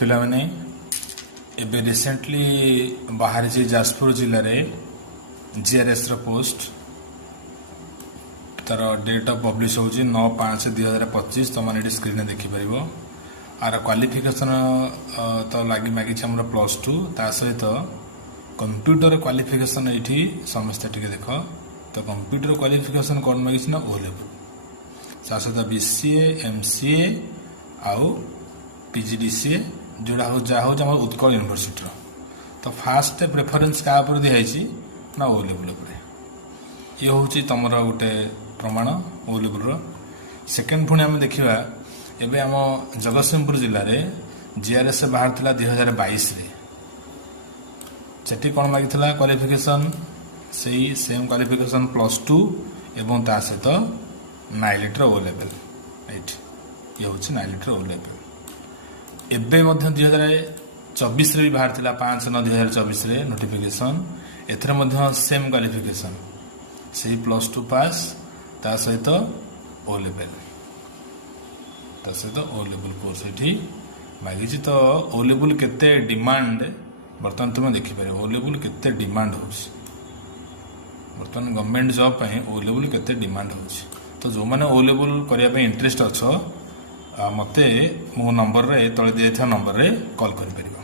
ପିଲାମାନେ ଏବେ ରିସେଣ୍ଟଲି ବାହାରିଛି ଯାଜପୁର ଜିଲ୍ଲାରେ GRSର ପୋଷ୍ଟ ତାର ଡେଟ୍ ଅଫ୍ ପବ୍ଲିଶ ହେଉଛି 9/5/2025 ତୁମମାନେ ଏଠି ସ୍କ୍ରିନ୍ରେ ଦେଖିପାରିବ। ଆର କ୍ୱାଲିଫିକେସନ୍ ତ ମାଗିଛି ଆମର +2 ତା ସହିତ କମ୍ପ୍ୟୁଟର କ୍ୱାଲିଫିକେସନ୍ ଏଇଠି ସମସ୍ତେ ଟିକେ ଦେଖ ତ କମ୍ପ୍ୟୁଟର କ୍ୱାଲିଫିକେସନ୍ କ'ଣ ମାଗିଛି ନା O ଲେବୁଲ୍ ତା ସହିତ BCA MCA ଆଉ PGDCA ଯେଉଁଟା ଯାହା ହେଉଛି ଆମର ଉତ୍କଳ ୟୁନିଭର୍ସିଟିର। ତ ଫାଷ୍ଟ ପ୍ରେଫରେନ୍ସ କାହା ଉପରେ ଦିଆହେଇଛି ନା O ଲେବୁଲ୍ ଉପରେ। ଇଏ ହେଉଛି ତୁମର ଗୋଟେ ପ୍ରମାଣ O ଲେବୁଲ୍ର। ସେକେଣ୍ଡ ପୁଣି ଆମେ ଦେଖିବା ଏବେ ଆମ ଜଗତସିଂହପୁର ଜିଲ୍ଲାରେ GRS ବାହାରିଥିଲା 2022ରେ। ସେଠି କ'ଣ ମାଗିଥିଲା କ୍ୱାଲିଫିକେସନ୍ ସେଇ ସେମ୍ କ୍ୱାଲିଫିକେସନ୍ +2 ଏବଂ ତା ସହିତ ନାଇଲିଟ୍ର O ଲେବୁଲ୍। ଏଇଠି ଇଏ ହେଉଛି ନାଇଲିଟ୍ର O ଲେବୁଲ୍। ଏବେ ମଧ୍ୟ 2024ରେ ବି ବାହାରିଥିଲା 5/9/2024ରେ ନୋଟିଫିକେସନ୍। ଏଥିରେ ମଧ୍ୟ ସେମ୍ କ୍ୱାଲିଫିକେସନ୍ ସେଇ +2 ପାସ୍ ତା ସହିତ O ଲେବୁଲ୍ କୋର୍ସ ଏଠି ମାଗିଛି। ତ O ଲେବୁଲ୍ କେତେ ଡିମାଣ୍ଡ ବର୍ତ୍ତମାନ ତୁମେ ଦେଖିପାରିବ। O ଲେବୁଲ୍ କେତେ ଡିମାଣ୍ଡ ହେଉଛି ବର୍ତ୍ତମାନ ଗଭର୍ଣ୍ଣମେଣ୍ଟ ଜବ୍ ପାଇଁ O ଲେବୁଲ୍ କେତେ ଡିମାଣ୍ଡ ହେଉଛି। ତ ଯେଉଁମାନେ O ଲେବୁଲ୍ କରିବା ପାଇଁ ଇଣ୍ଟରେଷ୍ଟ ଅଛ ମୋତେ ମୋ ନମ୍ବରରେ ତଳେ ଦିଆଯାଇଥିବା ନମ୍ବରରେ କଲ୍ କରିପାରିବ।